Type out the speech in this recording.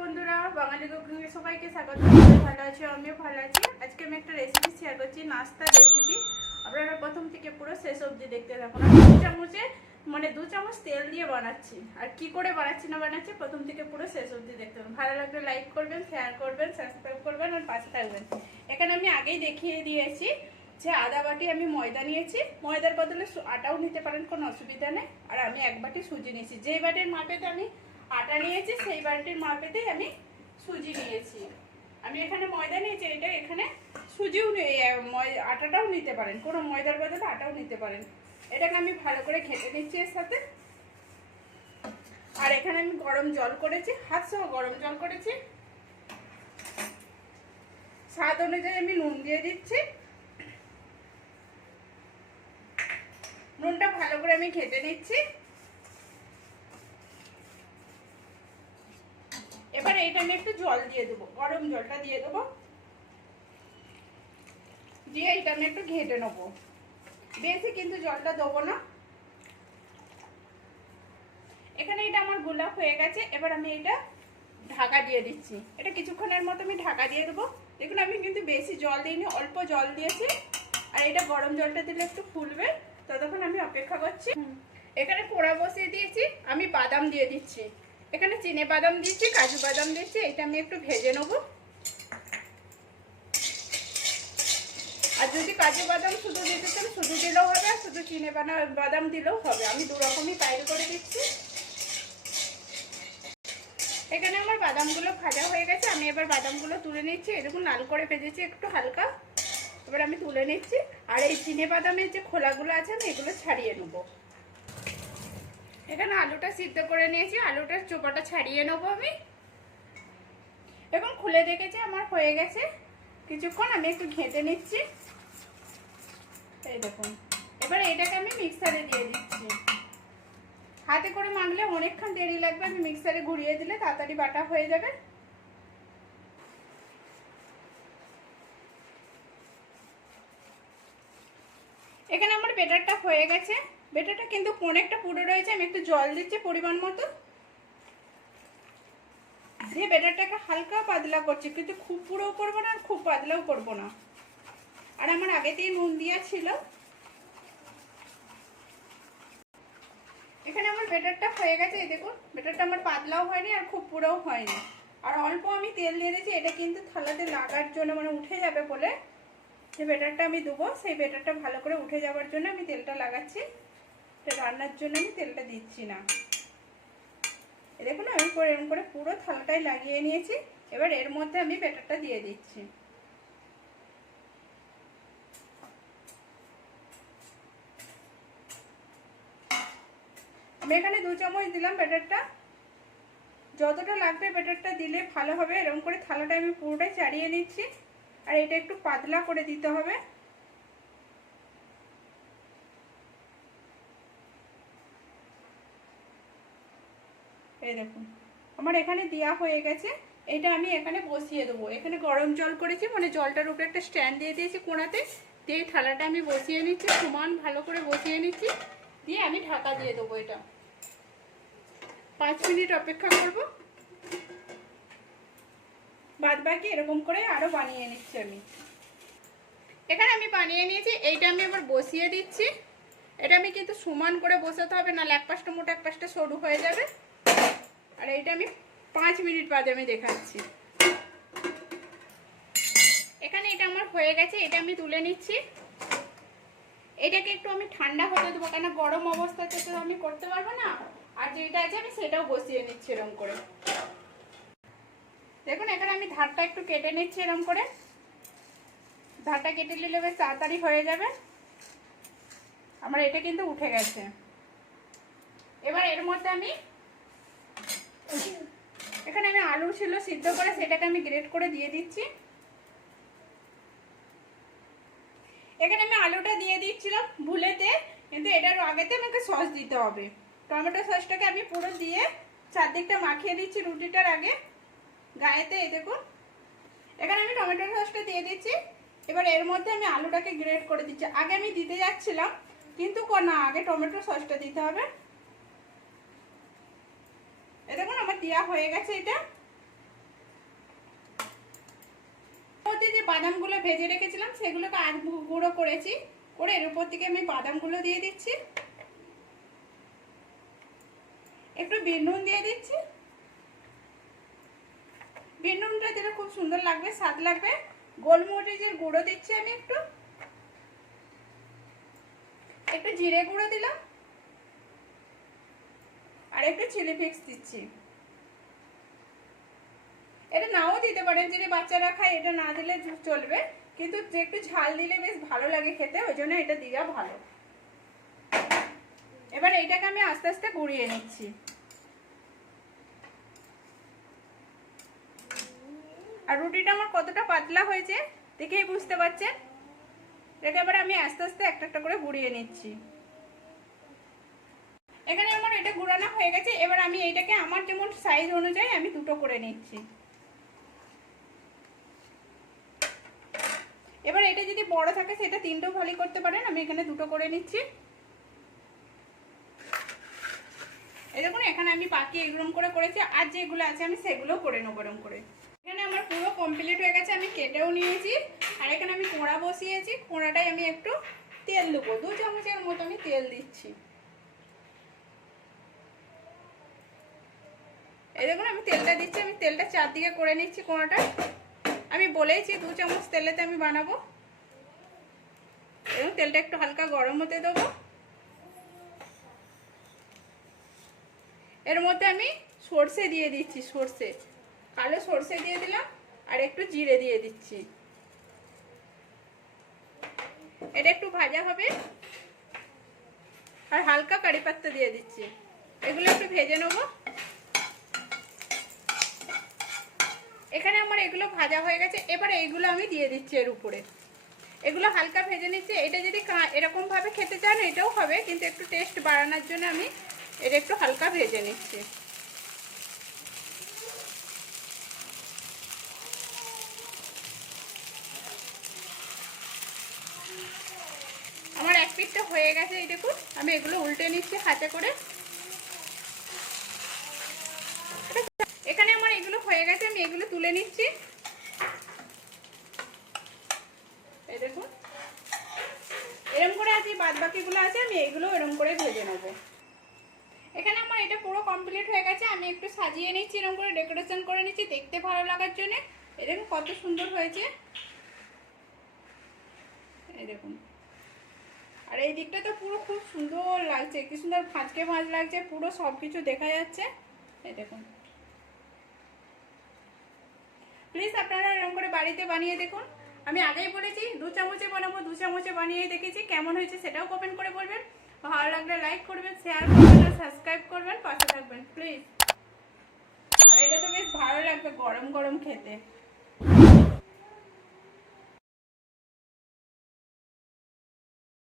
বাঙালি কুকিংয়ে সবাইকে স্বাগত। ভালো আছো, আমিও ভালো আছি। আজকে আমি একটা রেসিপি শেয়ার করছি, নাস্তার রেসিপি আপনারা প্রথম থেকে পুরো শেষ অবধি দেখতে থাকুন। দু চামচে মানে দু চামচ তেল দিয়ে বানাচ্ছি। আর কি করে বানাচ্ছি না বানাচ্ছি, প্রথম থেকে পুরো শেষ অবধি দেখতে থাকুন। ভালো লাগলে লাইক করবেন শেয়ার করবেন সাবস্ক্রাইব করবেন আর পাশে থাকবেন। এখানে আমি আগেই দেখিয়ে দিয়েছি যে আদা বাটি আমি ময়দা নিয়েছি। ময়দার বদলে আটাও নিতে পারেন, কোনো অসুবিধা নেই। আর আমি এক বাটি সুজি নিয়েছি। যেই বাটির মাপেতে আমি আটা নিয়েছি, সেই বাটির মাপেতেই আমি সুজি নিয়েছি। আমি এখানে ময়দা নিয়েছি, এটা এখানে সুজিও আটাটাও নিতে পারেন, কোনো ময়দার বদলে আটাও নিতে পারেন। এটাকে আমি ভালো করে ঘেটে নিচ্ছি এর সাথে। আর এখানে আমি গরম জল করেছি, হাত সহ গরম জল করেছি। স্বাদ অনুযায়ী আমি নুন দিয়ে দিচ্ছি। নুনটা ভালো করে আমি ঘেটে নিচ্ছি এবার এইটা আমি একটু জল দিয়ে দেবো গরম জলটা দিয়ে দেবো। দিয়ে এটা আমি একটু ঘেটে নেব। বেশি কিন্তু জলটা দেবো না। এখানে এটা আমার গোলাপ হয়ে গেছে এবার আমি এটা ঢাকা দিয়ে দিচ্ছি। এটা কিছুক্ষণের মতো আমি ঢাকা দিয়ে দেবো। দেখুন আমি কিন্তু বেশি জল দিইনি অল্প জল দিয়েছি। আর এটা গরম জলটা দিলে একটু ফুলবে ততক্ষণ আমি অপেক্ষা করছি। এখানে পোড়া বসিয়ে দিয়েছি আমি বাদাম দিয়ে দিচ্ছি। এখানে চিনে বাদাম দিচ্ছি কাজু বাদাম দিচ্ছি এটা আমি একটু ভেজে নেব। আর যদি কাজু বাদাম শুধু দিতে চান, শুধু দিলেও হবে, আর শুধু চিনে বাদাম দিলেও হবে। আমি দু রকমই বাইরে করে দিচ্ছি। এখানে আমার বাদামগুলো ভাজা হয়ে গেছে। আমি এবার বাদামগুলো তুলে নিচ্ছি। এরকম লাল করে ভেজেছি একটু হালকা। এবার আমি তুলে নিচ্ছি। আর এই চিনে বাদামের যে খোলাগুলো আছে, আমি এগুলো ছাড়িয়ে নেব। এখানে আলুটা সিদ্ধ করে নিয়েছি, আলুটার চোপাটা ছাড়িয়ে নেব আমি। এখন খুলে দেখেছি, আমার হয়ে গেছে। কিছুক্ষণ আমি একটু ঘেঁটে নিচ্ছি। এই দেখুন, এবার এটাকে আমি মিক্সারে দিয়ে দিচ্ছি। হাতে করে মাখলে অনেকক্ষণ দেরি লাগবে, আমি মিক্সারে ঘুরিয়ে দিলে তাড়াতাড়ি বাটা হয়ে যাবে। এখানে আমার বেটারটা হয়ে গেছে। বেটারটা কিন্তু অনেকটা পুরো রয়েছে, আমি একটু জল দিচ্ছি পরিমাণ মতো। দিয়ে বেটারটাকে হালকা পাতলা করছি, কিন্তু খুব পুরোও করব না আর খুব পাতলাও করব না। আর আমার আগেতেই নুন দেওয়া ছিল। এখানে আমার বেটারটা হয়ে গেছে, এই দেখুন, বেটারটা আমার পাতলাও হয়নি আর খুব পুরোও হয়নি। আর অল্প আমি তেল দিয়ে দিয়েছি, এটা কিন্তু থালাতে লাগার জন্য মানে উঠে যাবে বলে যে বেটারটা আমি দেবো সেই বেটারটা ভালো করে উঠে যাওয়ার জন্য আমি তেলটা লাগাচ্ছি। এটা রান্নার জন্য আমি তেলটা দিচ্ছি না। দেখুন আমি এরকম করে পুরো থালাটাই লাগিয়ে নিয়েছি। এবার এর মধ্যে আমি ব্যাটারটা দিয়ে দিচ্ছি। আমি এখানে দু চামচ দিলাম ব্যাটারটা। যতটা লাগবে ব্যাটারটা দিলে ভালো হবে। এরকম করে থালাটা আমি পুরোটাই চাড়িয়ে নিচ্ছি। আর এটা একটু পাতলা করে দিতে হবে। এই দেখুন। আমার এখানে দেওয়া হয়ে গেছে। এটা আমি এখানে বসিয়ে দেবো। এখানে গরম জল করেছি মানে জলটার উপরে একটা স্ট্যান্ড দিয়ে দিয়েছি কোনাতে। দিয়ে থালাটা আমি বসিয়ে নিচ্ছি, সমান ভালো করে বসিয়ে নিচ্ছি। দিয়ে আমি ঢাকা দিয়ে দেবো এটা। পাঁচ মিনিট অপেক্ষা করব। বাদ বাকি এরকম করে আরও বানিয়ে নিচ্ছি আমি। এখানে আমি বানিয়ে নিয়েছি, এইটা আমি এবার বসিয়ে দিচ্ছি। এটা আমি কিন্তু সমান করে বসাতে হবে, নাহলে এক পাশটা মোটা, এক পাশটা সরু হয়ে যাবে। আর এটা আমি পাঁচ মিনিট বাদে আমি দেখাচ্ছি। এখানে এটা আমার হয়ে গেছে, এটা আমি তুলে নিচ্ছি। এটাকে একটু আমি ঠান্ডা হতে দেবো, কেন গরম অবস্থাতে তো আমি করতে পারব না। আর যেটা আছে আমি সেটাও বসিয়ে নিচ্ছি এরকম করে। দেখুন, এখানে আমি ধারটা একটু কেটে নিচ্ছি এরকম করে। ধারটা কেটে নিলে বেশ তাড়াতাড়ি হয়ে যাবে। আমার এটা কিন্তু উঠে গেছে। এবার এর মধ্যে আমি এখানে আমি আলু ছিল সিদ্ধ করে সেটাকে আমি গ্রেট করে দিয়ে দিচ্ছি। এখানে আমি আলুটা দিয়ে দিচ্ছিলাম ভুলেতে, কিন্তু এটার আগেতে আমাকে সস দিতে হবে। টমেটো সসটাকে আমি পুরো দিয়ে চারদিকটা মাখিয়ে দিচ্ছি রুটিটার আগে। গায়েতে এই দেখুন। এখানে আমি টমেটো সসটা দিয়ে দিচ্ছি। এবার এর মধ্যে আমি আলুটাকে গ্রেট করে দিচ্ছি। আগে আমি দিতে যাচ্ছিলাম, কিন্তু না, আগে টমেটো সসটা দিতে হবে এ দেখুন আমার দেওয়া হয়ে গেছে এটা। মধ্যে যে বাদামগুলো ভেজে রেখেছিলাম, সেগুলোকে আর গুঁড়ো করেছি। করে এর উপর থেকে আমি বাদামগুলো দিয়ে দিচ্ছি। একটু বিট নুন দিয়ে দিচ্ছি। বিট নুনটা দিলে খুব সুন্দর লাগবে, স্বাদ লাগবে। গোলমরিচের গুঁড়ো দিচ্ছি আমি একটু। একটু জিরে গুঁড়ো দিলাম। আর একটু চিলি ফ্লেক্স দিচ্ছি। এটা নাও দিতে পারেন, যদি বাচ্চারা খায়, এটা না দিলে চলবে। কিন্তু একটু ঝাল দিলে বেশ ভালো লাগে খেতে, ওই জন্য এটা দেওয়া ভালো। এবার এইটাকে আমি আস্তে আস্তে গুঁড়িয়ে নিচ্ছি। আর রুটিটা আমার কতটা পাতলা হয়েছে, দেখেই বুঝতে পারছেন? এটাকে এবার আমি আস্তে আস্তে একটা একটা করে গুঁড়িয়ে নিচ্ছি। এখানে আমার এটা গুঁড়ানো হয়ে গেছে, এবার আমি এইটাকে আমার যেমন সাইজ অনুযায়ী আমি দুটো করে নিচ্ছি। এবার এটা যদি বড় থাকে, সেটা তিনটেও ভালি করতে পারেন। আমি এখানে দুটো করে নিচ্ছি। এই দেখুন, এখানে আমি বাকি এরকম করে করেছি, আর যেগুলো আছে আমি সেগুলো করে নেব এরকম করে। এখানে আমার পুরো কমপ্লিট হয়ে গেছে, আমি কেটেও নিয়েছি, আর এখানে আমি কোঁড়া বসিয়েছি। কোঁড়াটাই আমি একটু তেল দেবো, দু চামচের মতো আমি তেল দিচ্ছি। এই দেখুন, আমি তেলটা দিচ্ছি, আমি তেলটা চারদিকে করে নিচ্ছি কোঁড়াটা। আমি বলেইছি দু চামচ তেলেতে আমি বানাবো। এবং তেলটা একটু হালকা গরম হতে দেবো। এর মধ্যে আমি সর্ষে দিয়ে দিচ্ছি, সর্ষে। কালো সর্ষে দিয়ে দিলাম, আর একটু জিরে দিয়ে দিচ্ছি। এটা একটু ভাজা হবে। আর হালকা কারি পাত্তা দিয়ে দিচ্ছি। এগুলো একটু ভেজে নেব। এখানে আমার এগুলো ভাজা হয়ে গেছে, এবারে এইগুলো আমি দিয়ে দিচ্ছি এর উপরে। এগুলো হালকা ভেজে নিচ্ছি, এটা যদি এরকম ভাবে খেতে চান এটাও হবে, কিন্তু একটু টেস্ট বাড়ানোর জন্য আমি এটা একটু হালকা ভেজে নিচ্ছি। আমার এক পিঠটা হয়ে গেছে, এই দেখুন, আমি এগুলো উল্টে নিচ্ছি হাতে করে। এগুলো তুলে নিচ্ছি। এই দেখুন। এরম করে আছে বাদ বাকিগুলো আছে, আমি এগুলো এরম করে ভেজে নেব। এখানে আমার এটা পুরো কমপ্লিট হয়ে গেছে, আমি একটু সাজিয়ে নিচ্ছি এরকম করে ডেকোরেশন করে নিচ্ছি দেখতে ভালো লাগার জন্য। এরকম কত সুন্দর হয়েছে। দেখুন। আর এই দিকটা তো পুরো খুব সুন্দর লাগছে, কি সুন্দর ফাঁচকে ভাঁজ লাগছে, পুরো সব কিছু দেখা যাচ্ছে। এই দেখুন। প্লিজ আপনারা এরকম করে বাড়িতে বানিয়ে দেখুন। আমি আগেই বলেছি, দু চামচে বানাবো, দু চামচে বানিয়ে দেখেছি, কেমন হয়েছে সেটাও কমেন্ট করে বলবেন। ভালো লাগলে লাইক করবেন শেয়ার করবেন, আর সাবস্ক্রাইব করবেন, পাশে থাকবেন প্লিজ আর এটা তো বেশ ভালো লাগবে, গরম গরম খেতে।